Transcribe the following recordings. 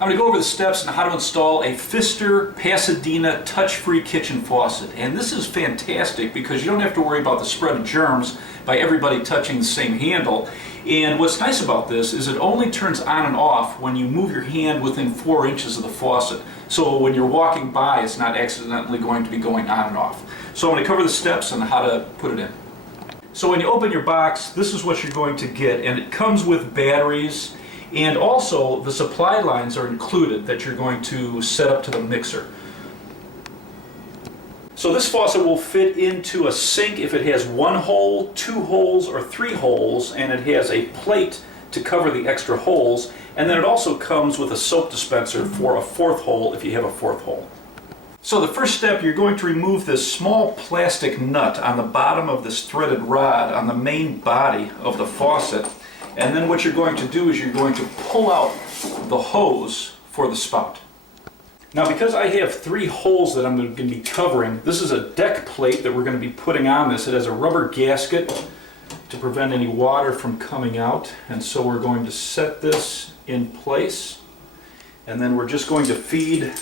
I'm going to go over the steps on how to install a Pfister Pasadena touch-free kitchen faucet. And this is fantastic because you don't have to worry about the spread of germs by everybody touching the same handle. And what's nice about this is it only turns on and off when you move your hand within 4 inches of the faucet. So when you're walking by, it's not accidentally going to be going on and off. So I'm going to cover the steps on how to put it in. So when you open your box, this is what you're going to get, and it comes with batteries. And also, the supply lines are included that you're going to set up to the mixer. So this faucet will fit into a sink if it has 1 hole, 2 holes, or 3 holes, and it has a plate to cover the extra holes. And then it also comes with a soap dispenser for a 4th hole if you have a 4th hole. So the first step, you're going to remove this small plastic nut on the bottom of this threaded rod on the main body of the faucet. And then what you're going to do is you're going to pull out the hose for the spout. Now because I have 3 holes that I'm going to be covering, this is a deck plate that we're going to be putting on this. It has a rubber gasket to prevent any water from coming out. And so we're going to set this in place. And then we're just going to feed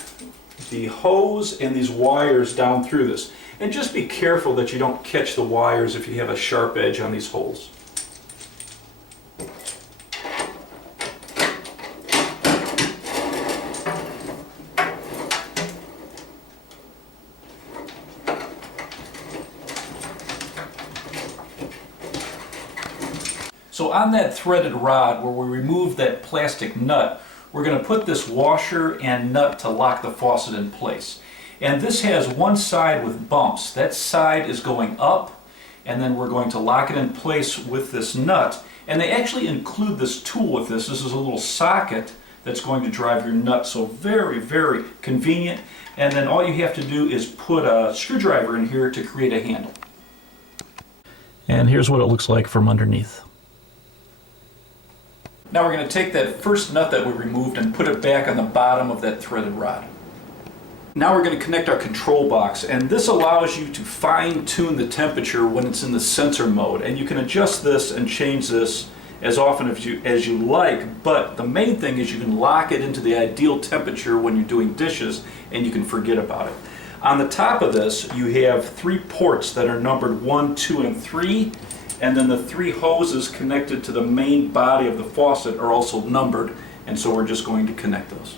the hose and these wires down through this. And just be careful that you don't catch the wires if you have a sharp edge on these holes. So on that threaded rod where we remove that plastic nut, we're going to put this washer and nut to lock the faucet in place. And this has one side with bumps. That side is going up, and then we're going to lock it in place with this nut. And they actually include this tool with this. This is a little socket that's going to drive your nut, so very, very convenient. And then all you have to do is put a screwdriver in here to create a handle. And here's what it looks like from underneath. Now we're going to take that first nut that we removed and put it back on the bottom of that threaded rod. Now we're going to connect our control box, and this allows you to fine-tune the temperature when it's in the sensor mode, and you can adjust this and change this as often as you like, but the main thing is you can lock it into the ideal temperature when you're doing dishes and you can forget about it. On the top of this you have 3 ports that are numbered 1, 2, and 3. And then the 3 hoses connected to the main body of the faucet are also numbered, and so we're just going to connect those.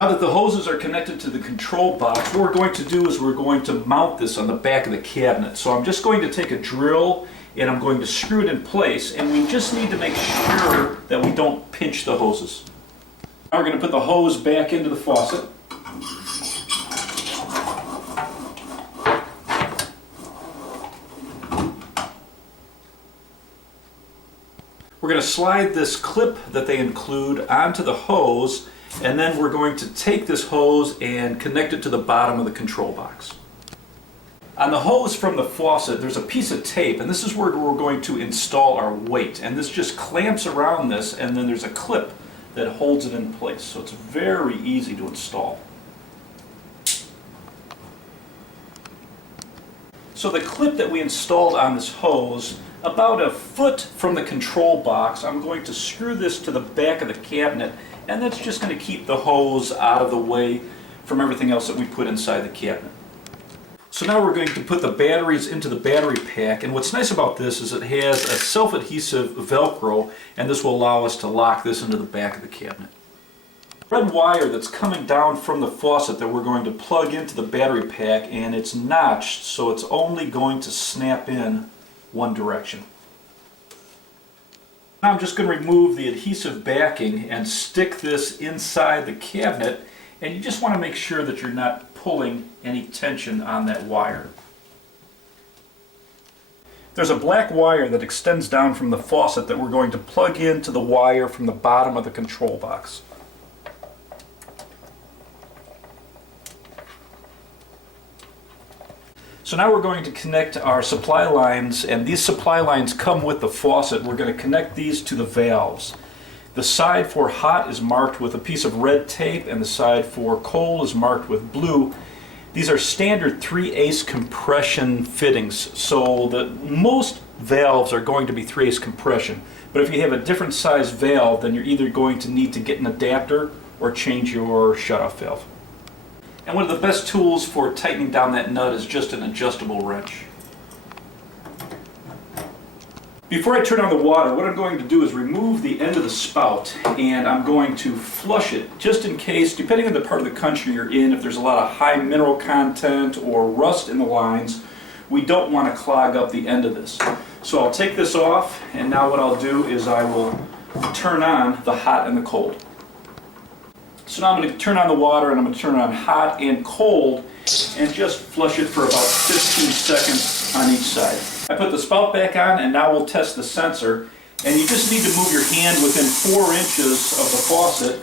Now that the hoses are connected to the control box, what we're going to do is we're going to mount this on the back of the cabinet. So I'm just going to take a drill and I'm going to screw it in place, and we just need to make sure that we don't pinch the hoses. Now we're going to put the hose back into the faucet. We're going to slide this clip that they include onto the hose, and then we're going to take this hose and connect it to the bottom of the control box. On the hose from the faucet, there's a piece of tape, and this is where we're going to install our weight. And this just clamps around this, and then there's a clip that holds it in place. So it's very easy to install. So the clip that we installed on this hose, about a foot from the control box, I'm going to screw this to the back of the cabinet, and that's just going to keep the hose out of the way from everything else that we put inside the cabinet. So now we're going to put the batteries into the battery pack, and what's nice about this is it has a self-adhesive Velcro, and this will allow us to lock this into the back of the cabinet. Red wire that's coming down from the faucet that we're going to plug into the battery pack, and it's notched so it's only going to snap in one direction. Now I'm just going to remove the adhesive backing and stick this inside the cabinet, and you just want to make sure that you're not pulling any tension on that wire. There's a black wire that extends down from the faucet that we're going to plug into the wire from the bottom of the control box. So now we're going to connect our supply lines, and these supply lines come with the faucet. We're going to connect these to the valves. The side for hot is marked with a piece of red tape, and the side for cold is marked with blue. These are standard 3/8 compression fittings, so most valves are going to be 3/8 compression. But if you have a different size valve, then you're either going to need to get an adapter or change your shutoff valve. And one of the best tools for tightening down that nut is just an adjustable wrench. Before I turn on the water, what I'm going to do is remove the end of the spout, and I'm going to flush it just in case, depending on the part of the country you're in, if there's a lot of high mineral content or rust in the lines, we don't want to clog up the end of this. So I'll take this off, and now what I'll do is I will turn on the hot and the cold. So now I'm going to turn on the water, and I'm going to turn it on hot and cold and just flush it for about 15 seconds on each side. I put the spout back on, and now we'll test the sensor. And you just need to move your hand within 4 inches of the faucet,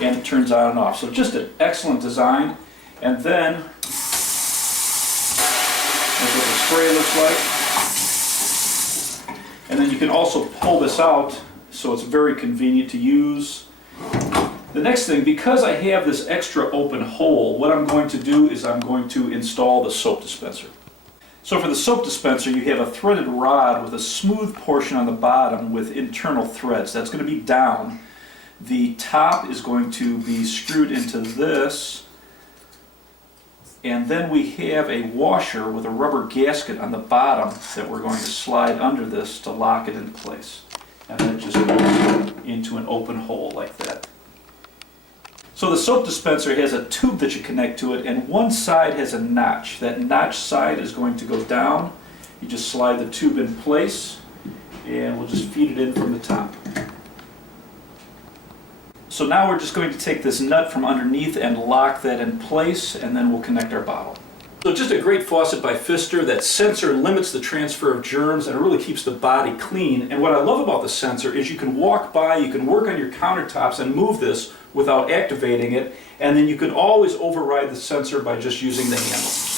and it turns on and off. So just an excellent design. And then, that's what the spray looks like. And then you can also pull this out, so it's very convenient to use. The next thing, because I have this extra open hole, what I'm going to do is I'm going to install the soap dispenser. So for the soap dispenser, you have a threaded rod with a smooth portion on the bottom with internal threads. That's going to be down. The top is going to be screwed into this, and then we have a washer with a rubber gasket on the bottom that we're going to slide under this to lock it in place. And then it just goes into an open hole like that. So the soap dispenser has a tube that you connect to it, and one side has a notch. That notch side is going to go down. You just slide the tube in place, and we'll just feed it in from the top. So now we're just going to take this nut from underneath and lock that in place, and then we'll connect our bottle. So just a great faucet by Pfister. That sensor limits the transfer of germs, and it really keeps the body clean. And what I love about the sensor is you can walk by, you can work on your countertops and move this without activating it, and then you can always override the sensor by just using the handle.